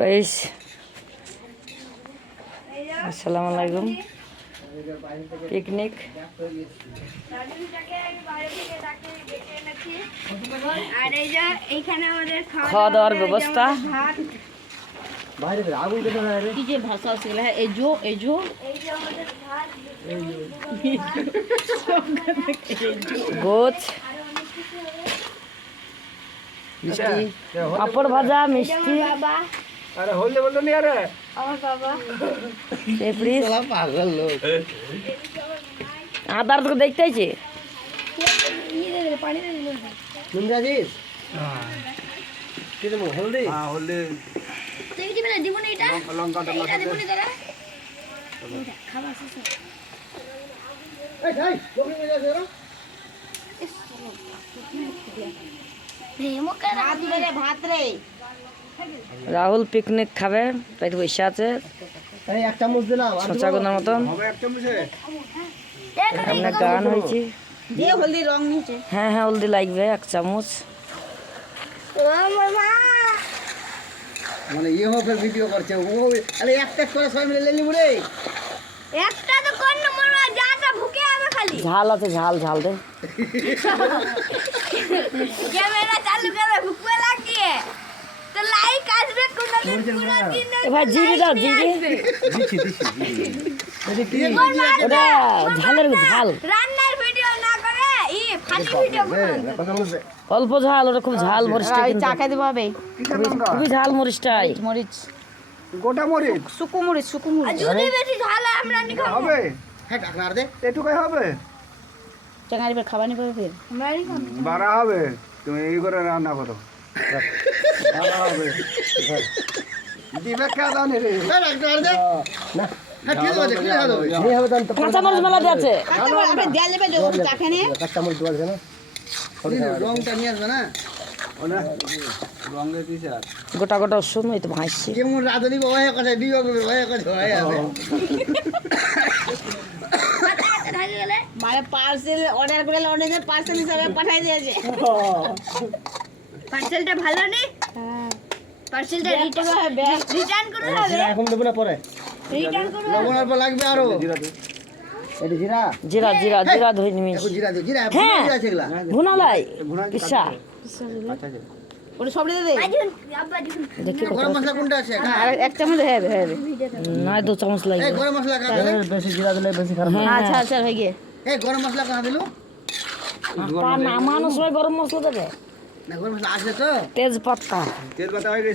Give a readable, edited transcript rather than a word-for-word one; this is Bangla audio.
গাইস আসসালামু আলাইকুম। পিকনিক আর এই যে এইখানে আমাদের খাওয়া দাওয়ার ব্যবস্থা। কি যে ভাষা ছিল এই যে আমাদের ভাত গোছ পাপড় ভাজা মিষ্টি বাবা अरे होले बोलो नहीं अरे আমার বাবা পেপড়িস पागल लोग আদার তো দেখতে আইছে পানি দিয়ে দিল निमराजीस कितने होल्डे हां होल्डे তুই দিবি না দিব না এটা लंका टमाटर এটা দিব না দাদা খাবার শেষ ए भाई लोग में जा जरा হেমকা ভাত রে ভাত রে রাহুল পিকনিক খাবে তাই তো বসে আছে अरे एक चम्मच देना ছোঁচাগুনার মতন। হবে এক চামচ আপনার গান হয়েছে। দিয়ে হলদি রং নিচে হ্যাঁ হ্যাঁ হলদি লাগবে 1 চামচ। মামা মানে ये हो फिर वीडियो करते हो वो अरे एक टेक করে সবাই মিলে লেলি বুড়ে একটা তো কোন মরবা যাটা ভুকে আবে খালি ঝাল আছে ঝাল ঝাল দে। ক্যামেরা চালু করে ভুকবে লাগিয়ে তো লাইক আসবে কোন দিন এ ভাই জিরে দাও জিরে। দিছি ওটা ঝালের ঝাল রান্নার ভিডিও না করে ই ফানি ভিডিও বানান অল্প ঝাল ওটা খুব ঝাল মরিচটা কিন্তু চা খাই দিব হবে খুবই ঝাল মরিচটাই। মরিচ গোটা মরিচ শুকু মরিচ আর যদি বেশি ঝাল হয় আমরা নি খাবো হবে হ্যাঁ ঢাকনার দে এটুকুই হবে চাঙারি পর খাবার নিবে ফির আমরা নি খাবো বাড়া হবে তুমি এই করে রান্না করো বাড়া হবে দিবে কে জানে রে ঢাকনার দে না হ্যাঁ ঠিক আছে কি হবে এই হবে তো কাঁচা মরিচ মেলাতে আছে। আপনি দেয়া যাবে যে চা খানে কাঁচা মরিচ দেওয়া আছে না রংটা নিয়ে আসবে না ওনা রঙে দিছে আর গোটা গোটা রসুন এই তো ভাসছে। কেমন রাধুনি বাবা কথা দিও বাবা কথা হয় আছে ঢাকে গেলে মানে পার্সেল অর্ডার করে অনেকে পার্সেল হিসাবে পাঠিয়ে দিয়েছে পার্সেলটা ভালো নি পার্সেলটা রিটার্ন করে হবে এখন দেব না পরে রিটার্ন করে লবণ অল্প লাগবে আরো এটা জিরা জিরা জিরা জিরা ধুই নিমিস এখন জিরা দিও জিরা হ্যাঁ। জিরা আছে এগুলা ভুনালাই পিসা আচ্ছা ওটা সব দিয়ে দে আজুন আব্বা দিন দেখি কত গরম মশলা কোনটা আছে আর এক চামচ হবে না 2 চামচ এই লাগবে। গরম মশলা কাজ দিলে বেশি জিরা দিলে বেশি খারাপ হ্যাঁ আচ্ছা আচ্ছা হয়ে গিয়ে এই গরম মশলা কাজ দিলো নামানোর সময় গরম মশলা দেবে না গরম মশলা আছে তো তেজপাতা তেল পাতা হয়ে গেছে